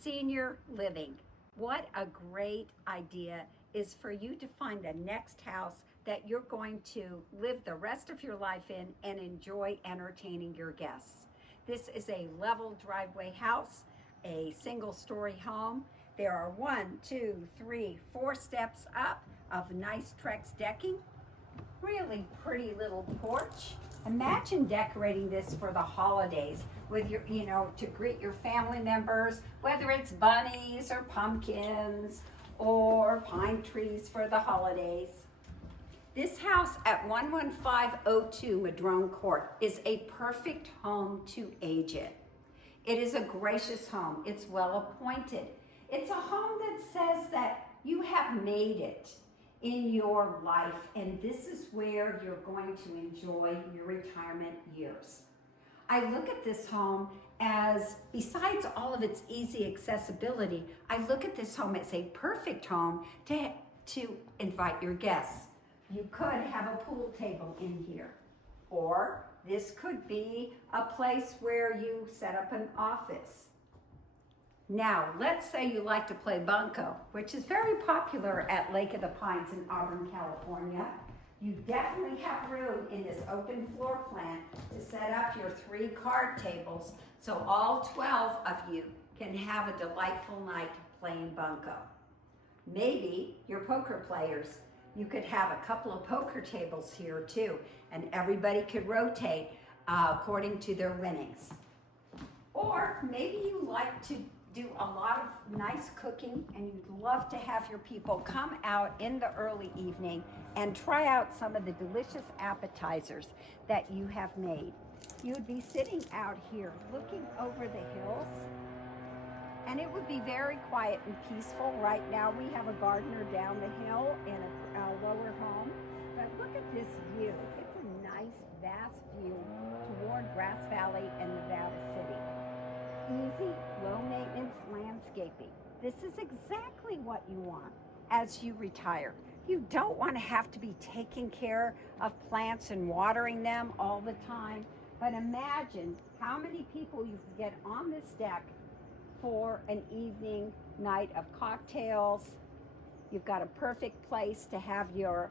Senior living. What a great idea is for you to find the next house that you're going to live the rest of your life in and enjoy entertaining your guests. This is a level driveway house, a single story home. There are 4 steps up of nice Trex decking. Really pretty little porch. Imagine decorating this for the holidays with your, to greet your family members, whether it's bunnies or pumpkins or pine trees for the holidays. This house at 11502 Madrone Court is a perfect home to age in. It is a gracious home. It's well appointed. It's a home that says that you have made it in your life, and this is where you're going to enjoy your retirement years. I look at this home as, besides all of its easy accessibility, I look at this home as a perfect home to invite your guests. You could have a pool table in here, or this could be a place where you set up an office. Now, let's say you like to play bunco, which is very popular at Lake of the Pines in Auburn, California. You definitely have room in this open floor plan to set up your 3 card tables so all 12 of you can have a delightful night playing bunco. Maybe you're poker players. You could have a couple of poker tables here too, and everybody could rotate according to their winnings. Or maybe you like to do a lot of nice cooking and you'd love to have your people come out in the early evening and try out some of the delicious appetizers that you have made. You would be sitting out here looking over the hills, and it would be very quiet and peaceful. Right now we have a gardener down the hill in a lower home, but look at this view. It's a nice vast view toward Grass Valley and Nevada City. Easy, low maintenance landscaping. This is exactly what you want as you retire. You don't want to have to be taking care of plants and watering them all the time, but imagine how many people you could get on this deck for an evening night of cocktails. You've got a perfect place to have your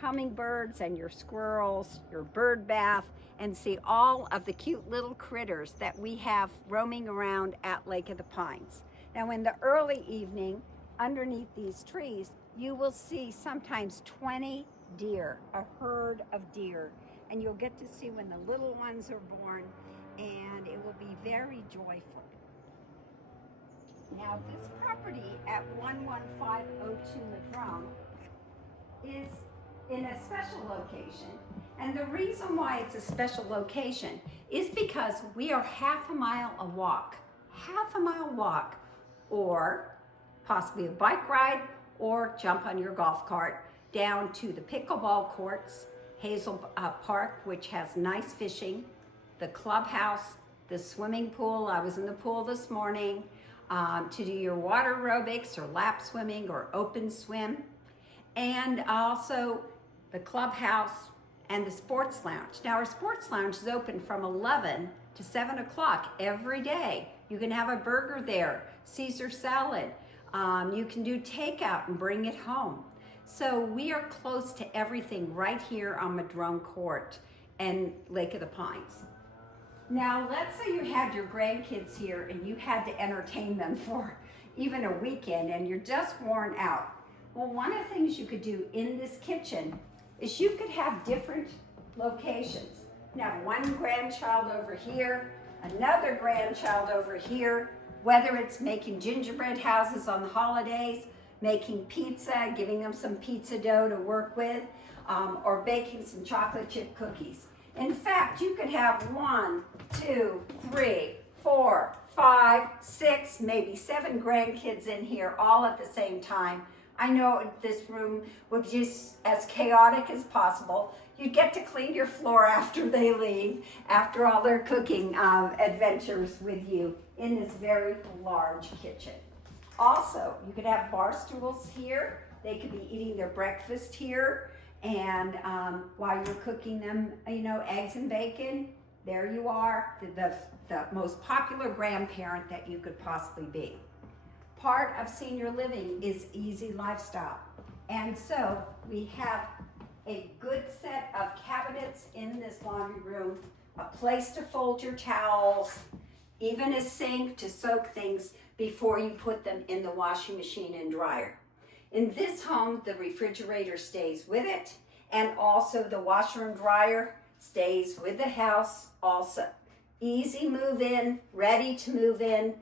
hummingbirds and your squirrels, your bird bath, and see all of the cute little critters that we have roaming around at Lake of the Pines. Now in the early evening, underneath these trees, you will see sometimes 20 deer, a herd of deer, and you'll get to see when the little ones are born, and it will be very joyful. Now this property at 11502 Madrone is in a special location, and the reason why it's a special location is because we are half a mile walk, or possibly a bike ride, or jump on your golf cart down to the pickleball courts, Hazel Park, which has nice fishing, the clubhouse, the swimming pool. I was in the pool this morning, to do your water aerobics or lap swimming or open swim, and also the clubhouse and the sports lounge. Now our sports lounge is open from 11 to 7 o'clock every day. You can have a burger there, Caesar salad. You can do takeout and bring it home. So we are close to everything right here on Madrone Court and Lake of the Pines. Now let's say you had your grandkids here and you had to entertain them for even a weekend and you're just worn out. Well, one of the things you could do in this kitchen is you could have different locations. Now, one grandchild over here, another grandchild over here, whether it's making gingerbread houses on the holidays, making pizza, giving them some pizza dough to work with, or baking some chocolate chip cookies. In fact, you could have 1, 2, 3, 4, 5, 6, maybe 7 grandkids in here all at the same time. I know this room would be just as chaotic as possible. You get to clean your floor after they leave, after all their cooking adventures with you in this very large kitchen. Also, you could have bar stools here. They could be eating their breakfast here, and while you're cooking them, eggs and bacon, there you are, the most popular grandparent that you could possibly be. part of senior living is easy lifestyle. And so we have a good set of cabinets in this laundry room, a place to fold your towels, even a sink to soak things before you put them in the washing machine and dryer. In this home, the refrigerator stays with it, and also the washer and dryer stays with the house also. Easy move in, ready to move in.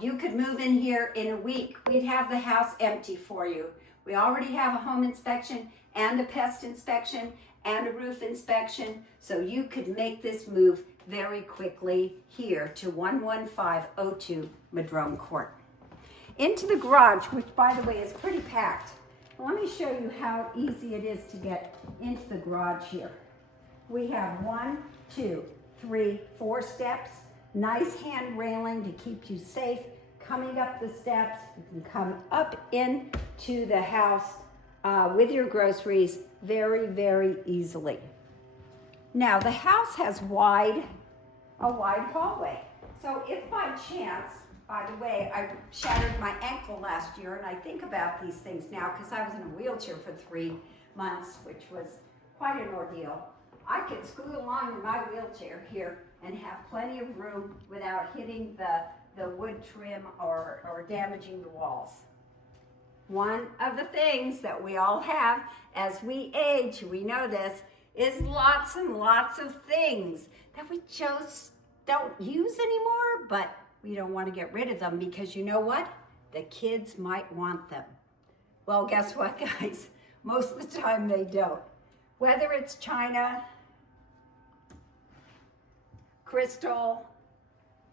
You could move in here in a week. We'd have the house empty for you. We already have a home inspection and a pest inspection and a roof inspection, so you could make this move very quickly here to 11502 Madrone Court. Into the garage, which by the way is pretty packed. Let me show you how easy it is to get into the garage here. We have 1, 2, 3, 4 steps, nice hand railing to keep you safe. Coming up the steps, you can come up into the house with your groceries very, very easily. Now the house has a wide hallway. So if by chance, by the way, I shattered my ankle last year, and I think about these things now because I was in a wheelchair for 3 months, which was quite an ordeal. I could scoot along in my wheelchair here and have plenty of room without hitting the wood trim or damaging the walls. One of the things that we all have as we age, we know this, is lots and lots of things that we just don't use anymore, but we don't want to get rid of them because you know what? The kids might want them. Well, guess what, guys? Most of the time they don't. Whether it's china, crystal,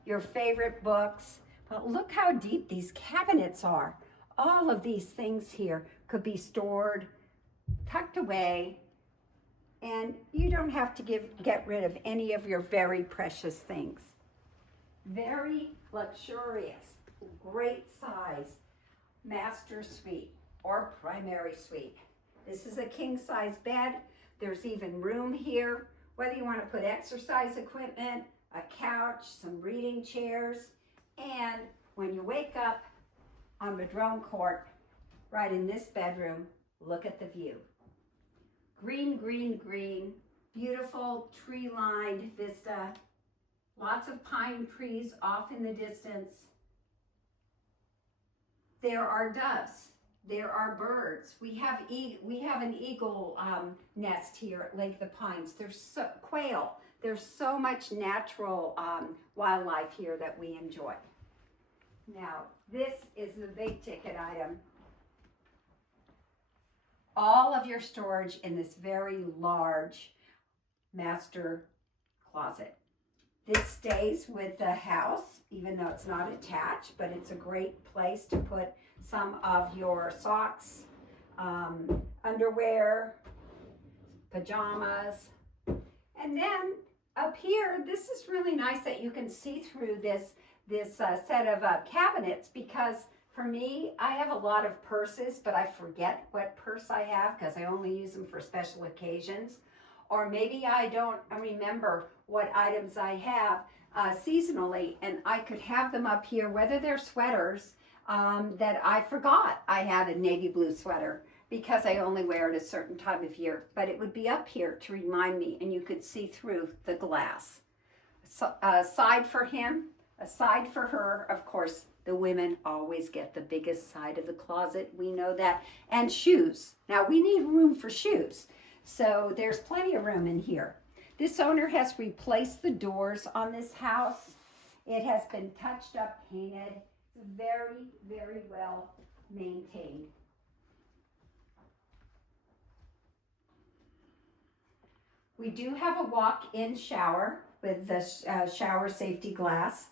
your favorite books, but look how deep these cabinets are. All of these things here could be stored, tucked away, and you don't have to get rid of any of your very precious things. Very luxurious, great size master suite or primary suite. This is a king size bed. There's even room here, whether you want to put exercise equipment, a couch, some reading chairs, and when you wake up on Madrone Court, right in this bedroom, look at the view. Green, green, green, beautiful tree-lined vista, lots of pine trees off in the distance. There are doves, there are birds. We have an eagle nest here at Lake of the Pines. There's quail. There's so much natural wildlife here that we enjoy. Now, this is the big ticket item. All of your storage in this very large master closet. This stays with the house, even though it's not attached, but it's a great place to put some of your socks, underwear, pajamas. And then up here, this is really nice that you can see through this set of cabinets, because for me, I have a lot of purses, but I forget what purse I have because I only use them for special occasions. Or maybe I don't remember what items I have seasonally, and I could have them up here, whether they're sweaters that I forgot I had a navy blue sweater because I only wear it a certain time of year, but it would be up here to remind me, and you could see through the glass. So, a side for him, a side for her. Of course, the women always get the biggest side of the closet. We know that. And shoes. Now, we need room for shoes. So there's plenty of room in here. This owner has replaced the doors on this house. It has been touched up, painted. Very, very well maintained. We do have a walk-in shower with the shower safety glass.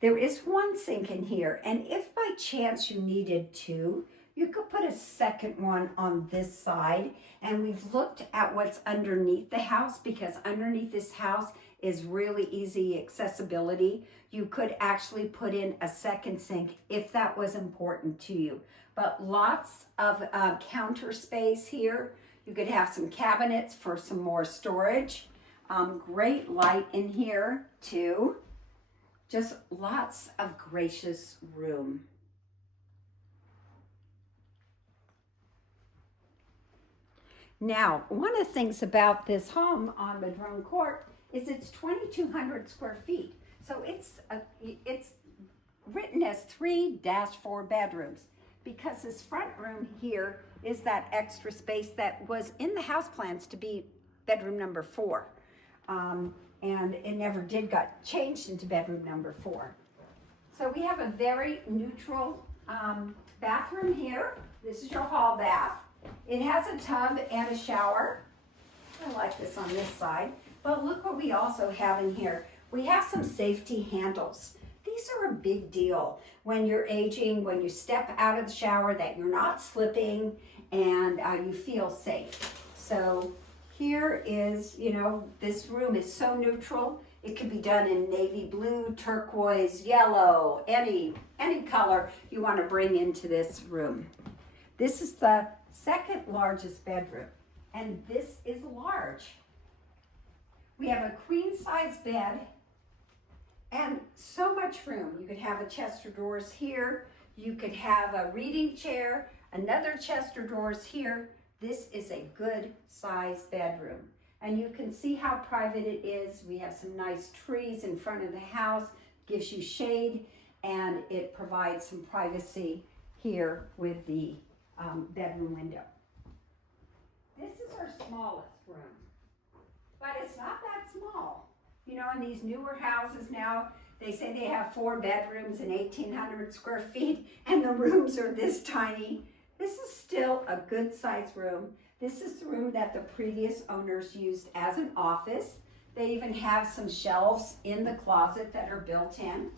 There is one sink in here, and if by chance you needed to, you could put a second one on this side. And we've looked at what's underneath the house, because underneath this house is really easy accessibility. You could actually put in a second sink if that was important to you. But lots of counter space here. You could have some cabinets for some more storage. Great light in here too. Just lots of gracious room. Now, one of the things about this home on Madrone Court is it's 2,200 square feet. So it's written as 3-4 bedrooms, because this front room here is that extra space that was in the house plans to be bedroom number 4. And it never did got changed into bedroom number 4. So we have a very neutral bathroom here. This is your hall bath. It has a tub and a shower. I like this on this side. But look what we also have in here. We have some safety handles. These are a big deal when you're aging, when you step out of the shower, that you're not slipping and you feel safe. So here is, this room is so neutral. It can be done in navy blue, turquoise, yellow, any color you want to bring into this room. This is the second largest bedroom, and this is large. We have a queen size bed and so much room. You could have a chest of drawers here. You could have a reading chair, another chest of drawers here. This is a good size bedroom. And you can see how private it is. We have some nice trees in front of the house, gives you shade, and it provides some privacy here with the bedroom window. This is our smallest room, but it's not that small. In these newer houses now, they say they have 4 bedrooms and 1,800 square feet, and the rooms are this tiny. This is still a good sized room. This is the room that the previous owners used as an office. They even have some shelves in the closet that are built in.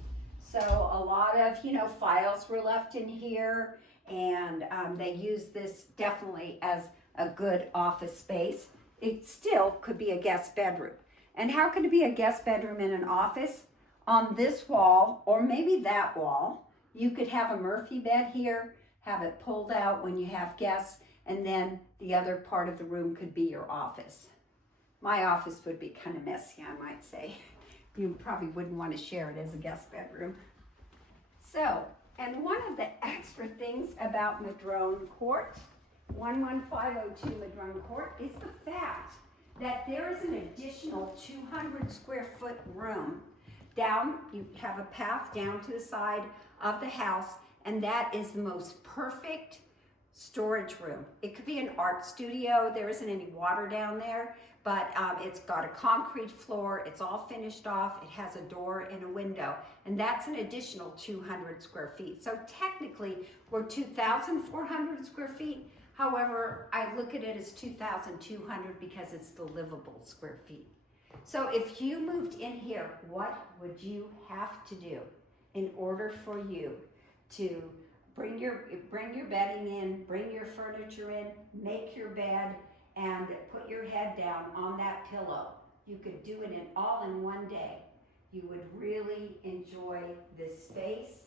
So a lot of, files were left in here, and they used this definitely as a good office space. It still could be a guest bedroom. And how could it be a guest bedroom in an office? On this wall, or maybe that wall, you could have a Murphy bed here, have it pulled out when you have guests, and then the other part of the room could be your office. My office would be kind of messy, I might say. You probably wouldn't want to share it as a guest bedroom. So, and one of the extra things about Madrone Court, 11502 Madrone Court, is the fact that there is an additional 200 square foot room down. You have a path down to the side of the house, and that is the most perfect storage room. It could be an art studio. There isn't any water down there, but it's got a concrete floor. It's all finished off. It has a door and a window, and that's an additional 200 square feet. So technically, we're 2,400 square feet. However, I look at it as 2,200 because it's the livable square feet. So if you moved in here, what would you have to do in order for you to bring your bedding in, bring your furniture in, make your bed, and put your head down on that pillow? You could do it all in one day. You would really enjoy this space,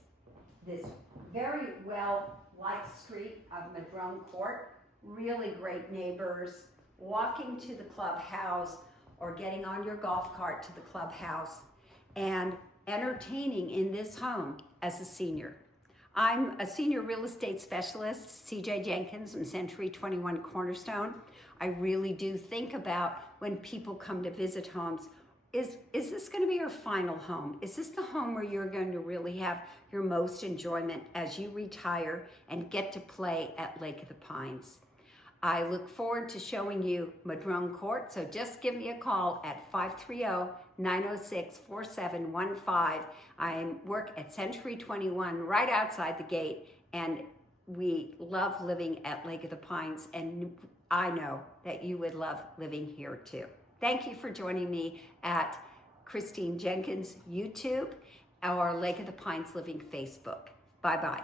this very well-liked street of Madrone Court, really great neighbors, walking to the clubhouse or getting on your golf cart to the clubhouse, and entertaining in this home as a senior. I'm a senior real estate specialist, CJ Jenkins from Century 21 Cornerstone. I really do think about when people come to visit homes, is this going to be your final home? Is this the home where you're going to really have your most enjoyment as you retire and get to play at Lake of the Pines? I look forward to showing you Madrone Court, so just give me a call at 530-906-4715. I work at Century 21 right outside the gate, and we love living at Lake of the Pines, and I know that you would love living here too. Thank you for joining me at Christine Jenkins YouTube or Lake of the Pines Living Facebook. Bye-bye.